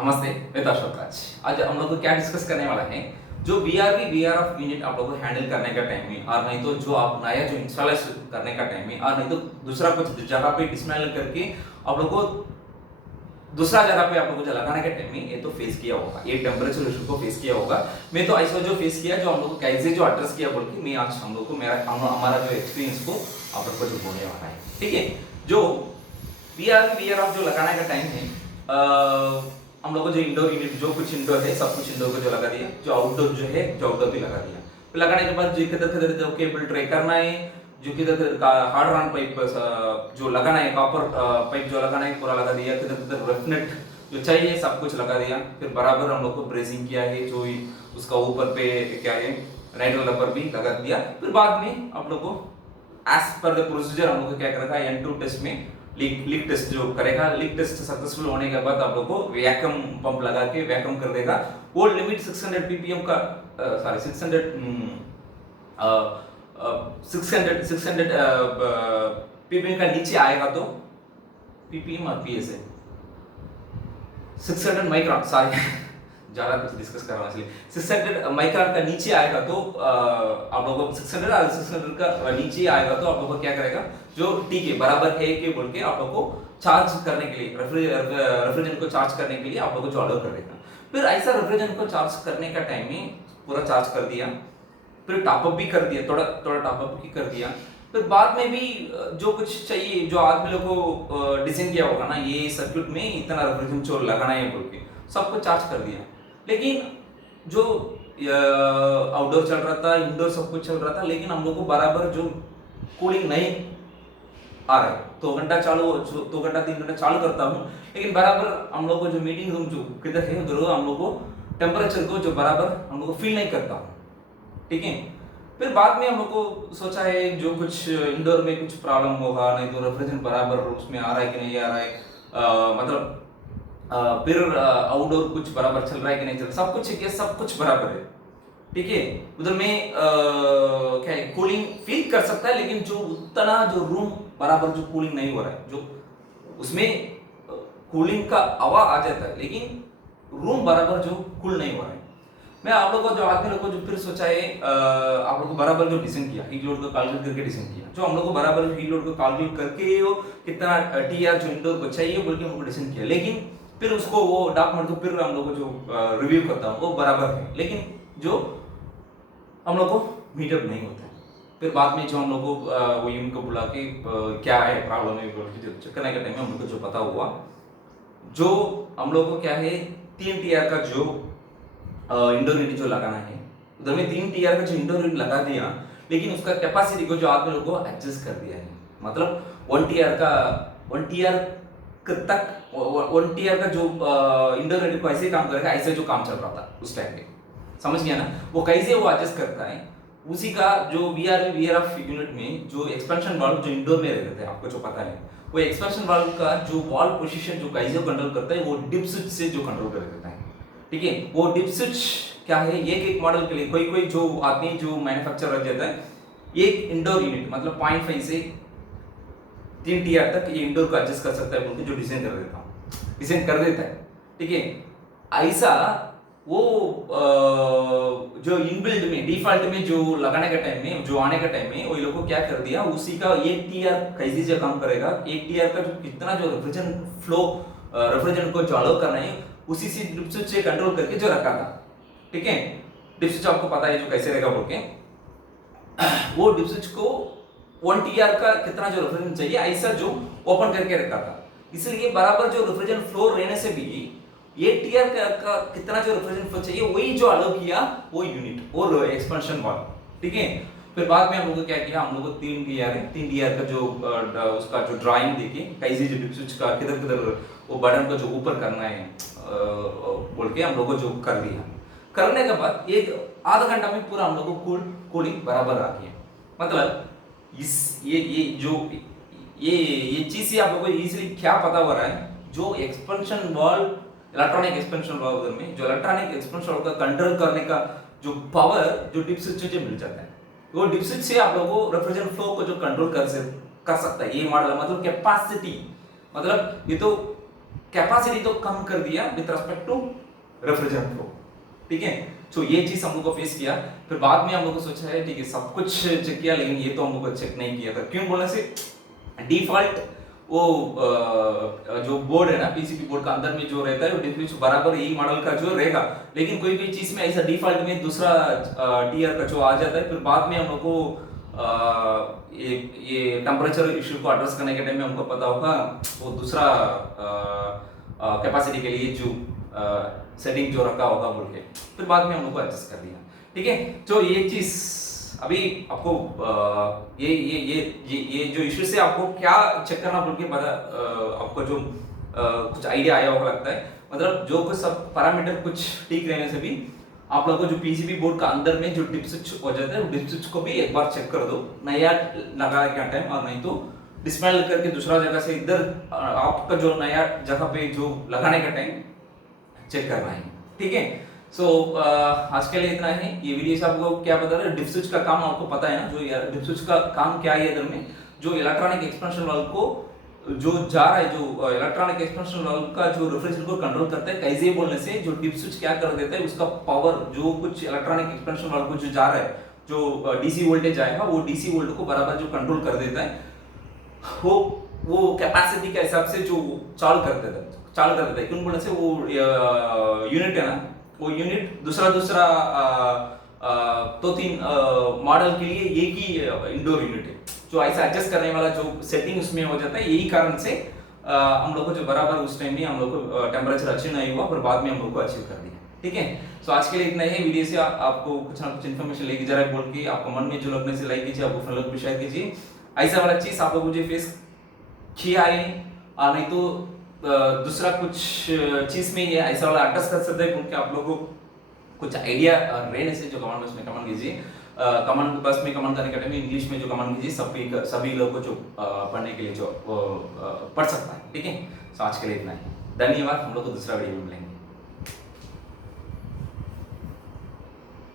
नमस्ते, मैं तो अशोक राज। आज हम लोग को क्या डिस्कस करने वाला है, जो वीआरआर यूनिट आप लोग को हैंडल करने का टाइम में, और नहीं तो जो आप नया जो इंस्टॉलेशन करने का टाइम में, और नहीं तो दूसरा कुछ जगह पे डिसमेंटल करके आप लोग को दूसरा जगह पे आप लोग को जो लगाने के टाइम में ये तो फेस किया होगा, ये टेम्परेचर इशू को फेस किया होगा। मैं तो ऐसा जो फेस किया, जो हम लोग को कैसे जो एड्रेस किया बोल के मैं आज हम लोग को हमारा जो एक्सपीरियंस को आप लोग को जो बोलने वाला है। ठीक है, जो वीआरआर जो लगाने का टाइम है, हम लोग को जो इंडोर यूनिट जो कुछ इंडोर है सब कुछ इंडोर को जो लगा दिया, जो आउटडोर जो है जो आउटडोर भी लगा दिया। फिर लगाने के बाद जो किधर किधर जो केबल ट्रे करना है, जो किधर किधर का हार्ड रन पाइप जो लगाना है, कॉपर पाइप जो लगाना है पूरा लगा दिया। किधर किधर रफनेट जो चाहिए सब कुछ लगा दिया। फिर बराबर हम लोग को ब्रेसिंग किया है, जो उसका ऊपर पे क्या है नाइट्रोल रबर भी लगा दिया। फिर बाद में आप लोग को एज पर द प्रोसीजर हम लोग को क्या करेगा, N2 टेस्ट में लीक टेस्ट जो करेगा, लीक टेस्ट सक्सेसफुल होने के बाद आप लोग को वैक्यूम पंप लगा के वैक्यूम कर देगा। वो लिमिट 600 ppm का सॉरी 600 ppm का नीचे आएगा तो ppm और ps है 600 माइक्रोन, सॉरी ज्यादा कुछ डिस्कस कर रहा हूँ इसलिए 600 माइक्रोन का नीचे आएगा तो आप लोगों को 600 और 600 का नीचे आएगा तो आप लोगों को क्या करेगा, जो ठीक है बराबर है के बोल के आप लोग को चार्ज करने के लिए रेफ्रिजरेंट को चार्ज करने के लिए आप लोग को जो ऑर्डर कर देगा। फिर ऐसा रेफ्रिजरेंट को चार्ज करने का टाइम में पूरा चार्ज कर दिया, फिर टॉपअप भी कर दिया, थोड़ा थोड़ा टॉपअप भी कर दिया। फिर बाद में भी जो कुछ चाहिए, जो आदमी लोग को डिजाइन किया होगा ना, ये सर्किट में इतना रेफ्रिजरेंट जो लगाना है बोल के सब कुछ चार्ज कर दिया। लेकिन जो आउटडोर चल रहा था, इंडोर सब कुछ चल रहा था, लेकिन हम लोग को बराबर जो कूलिंग नहीं आ रहा है। 2 घंटा चालू 2 घंटा 3 घंटा चालू करता हूँ, लेकिन बराबर हम लोग को जो मीटिंग रूम जो किधर है उधर हम लोग को टेम्परेचर को जो बराबर हम लोग को फील नहीं करता हूँ। ठीक है, फिर बाद में हम लोग को सोचा है जो कुछ इंडोर में कुछ प्रॉब्लम होगा, नहीं तो रेफ्रिजरेंट बराबर उसमें आ रहा है कि नहीं आ रहा है, मतलब फिर आउटडोर कुछ बराबर चल रहा है कि नहीं चल रहा, सब कुछ है, सब कुछ बराबर है। ठीक है, उधर में क्या है कूलिंग फील कर सकता है, लेकिन जो उतना जो रूम बराबर जो कूलिंग नहीं हो रहा है, जो उसमें कूलिंग का हवा आ जाता है, लेकिन रूम बराबर जो कूल नहीं हो रहा है। मैं आप लोगों को जो आदमी लोग को जो फिर सोचा है, आप लोग को बराबर जो डिजाइन किया, हीट लोड को कैलकुलेट करके डिजाइन किया, जो हम लोग को बराबर हीट लोड को कैलकुलेट करके वो कितना टीआर जो इंडोर को चाहिए बोल के हम लोग डिजाइन किया। लेकिन फिर उसको वो डॉक्यूमेंट को फिर हम लोग को जो रिव्यू करता हूँ वो बराबर है, लेकिन जो हम लोग को मीटअप नहीं होता है। फिर बाद में जो हम लोग को वो यूनिट को बुला के क्या है प्रॉब्लम है बोल के चेक करने के टाइम में हम लोग को जो पता हुआ, जो हम लोग को क्या है 3 टीआर का जो इंडोर यूनिट जो लगाना है, उधर में 3 टीआर का जो इंडोर यूनिट लगा दिया, लेकिन उसका कैपेसिटी को जो आदमी लोग को एडजस्ट कर दिया है। मतलब 1 टीआर तक 1 टीआर का जो इंडोर यूनिट को ऐसे काम करेगा, ऐसे जो काम चल रहा था उस टाइम पे, समझ गया ना, वो कैसे वो एडजस्ट करता है। उसी का जो वीआरआर यूनिट में जो एक्सपेंशन वाल्व जो इंडोर में रहते हैं, आपको जो पता है, वो एक्सपेंशन वाल्व का जो वाल्व पोजीशन जो कैसे कंट्रोल करता है, वो डिप स्विच से जो कंट्रोल कर देता है। ठीक है, वो डिप स्विच क्या है, एक मॉडल के लिए कोई जो आदमी जो मैन्युफैक्चर रख देता है, एक इंडोर यूनिट मतलब 0.5 से 3 टीआर तक ये इंडोर को एडजस्ट कर सकता है बोल के जो डिजाइन कर देता है। ठीक है, ऐसा वो जो इनबिल्ट में डिफॉल्ट में जो लगाने का टाइम में जो आने का टाइम में वो लोग को क्या कर दिया, उसी का 1 टीआर कैसे जो काम करेगा, 1 टीआर का जो कितना जो रेफ्रिजरेंट फ्लो रेफ्रिजरेंट को जो अलाउ करना है, उसी से डिप स्विच से कंट्रोल करके जो रखा था। ठीक है, डिप स्विच आपको पता है जो कैसे रहेगा बोल के, वो डिप स्विच को 1 टीआर का कितना जो रेफ्रिजरेंट चाहिए ऐसा जो ओपन करके रखा था। इसलिए बराबर जो रेफ्रिजरेंट फ्लो रहने से भी 1 टीआर का कितना जो रेफ्रिजरेंट फ्लो चाहिए वही जो अलाउ किया वो यूनिट और एक्सपेंशन वाल्व। ठीक है, फिर बाद में हम लोग को क्या किया, हम लोग को 3 टीआर का जो उसका जो ड्राइंग देके कैसे जो डिप स्विच का किधर किधर वो बटन को जो ऊपर करना है बोल के हम लोग को जो कर दिया। करने के बाद एक आधा घंटा में पूरा हम लोग को कूलिंग बराबर आ गया। मतलब इस ये चीज से आप लोगों को इजीली क्या पता हो रहा है, जो expansion valve electronic expansion valve में जो इलेक्ट्रॉनिक एक्सपेंशन वाल्व का कंट्रोल करने का जो पावर जो डिप स्विच से मिल जाता है, वो डिप स्विच से आप लोगों को रेफ्रिजरेंट फ्लो को जो कंट्रोल कर सकता है ये मॉडल। मतलब कैपेसिटी, मतलब ये तो कैपेसिटी तो कम कर दिया with respect to refrigerant flow, ठीक है। तो ये चीज हम लोग को फेस किया, फिर बाद में हम लोग को सोचा है ठीक है सब कुछ चेक किया, लेकिन ये तो हम लोग को चेक नहीं किया था। क्यों बोलने से डिफॉल्ट वो जो बोर्ड है ना, पीसीबी बोर्ड का अंदर में जो रहता है वो डिफॉल्ट बराबर यही मॉडल का जो रहेगा, लेकिन कोई भी चीज में ऐसा डिफॉल्ट में दूसरा टीआर का जो आ जाता है, फिर बाद में हम लोग को ये टेम्परेचर इश्यू को एड्रेस करने के टाइम में हमको पता होगा वो दूसरा कैपेसिटी के लिए जो सेटिंग जो रखा होगा बोल के, फिर बाद में हम लोग को एडजस्ट कर दिया, ठीक है। तो ये चीज अभी आपको ये जो इश्यू से आपको क्या चेक करना बोल के पता आपको जो कुछ आइडिया आया होगा लगता है, मतलब जो कुछ सब पैरामीटर कुछ ठीक रहने से भी आप लोगों को जो पीसीबी बोर्ड का अंदर में जो डिप स्विच हो जाता है, डिप स्विच को भी एक बार चेक कर दो, नया लगा के टाइम, और नहीं तो डिसमेंटल करके दूसरा जगह से इधर आपका जो नया जगह पे जो लगाने का टाइम चेक करना है, ठीक है। सो आज के लिए इतना है। ये वीडियो से आपको क्या बता रहा है, डिप स्विच का काम आपको पता है ना, जो डिप स्विच का काम क्या है, इधर में जो इलेक्ट्रॉनिक एक्सपेंशन वाल्व को जो जा रहा है, जो इलेक्ट्रॉनिक एक्सपेंशन वाल्व का जो रेफ्रिजरेटर को कंट्रोल करता है, कैसे बोलने से जो डिप स्विच क्या कर देता है, उसका पावर जो कुछ इलेक्ट्रॉनिक एक्सपेंशन वाल्व को जो जा रहा है, जो डीसी वोल्टेज आएगा, वो डीसी वोल्टेज को बराबर जो कंट्रोल कर देता है, वो कैपेसिटी के हिसाब से जो चालू कर देता है। क्यों बोलने से वो यूनिट है ना, वो यूनिट दूसरा तो तीन मॉडल के लिए एक ही इंडोर यूनिट है, जो ऐसा एडजस्ट करने वाला जो सेटिंग उसमें हो जाता है। यही कारण से हम लोग को जो बराबर उस टाइम में हम लोग को टेम्परेचर अचीव नहीं हुआ, फिर बाद में हम लोग को अचीव कर दिया, ठीक है। सो आज के लिए इतना ही। वीडियो से आपको कुछ ना कुछ इन्फॉर्मेशन लेके जरा बोल के आपको मन में जो लगने से लाइक कीजिए, आपको फ्रेंड लोग भी शेयर कीजिए। ऐसा वाला चीज आप लोग मुझे फेस किया है और नहीं तो दूसरा कुछ चीज में ये ऐसा वाला एड्रेस कर सकते हैं, क्योंकि आप लोगों को कुछ आइडिया रहने से जो कमेंट बॉक्स में कमेंट कीजिए। कमेंट बॉक्स में कमेंट करने के टाइम में इंग्लिश में जो कमेंट कीजिए, सभी लोगों को जो पढ़ने के लिए जो पढ़ सकता है, ठीक है। सो आज के लिए इतना ही, धन्यवाद। हम लोग को दूसरा वीडियो में मिलेंगे।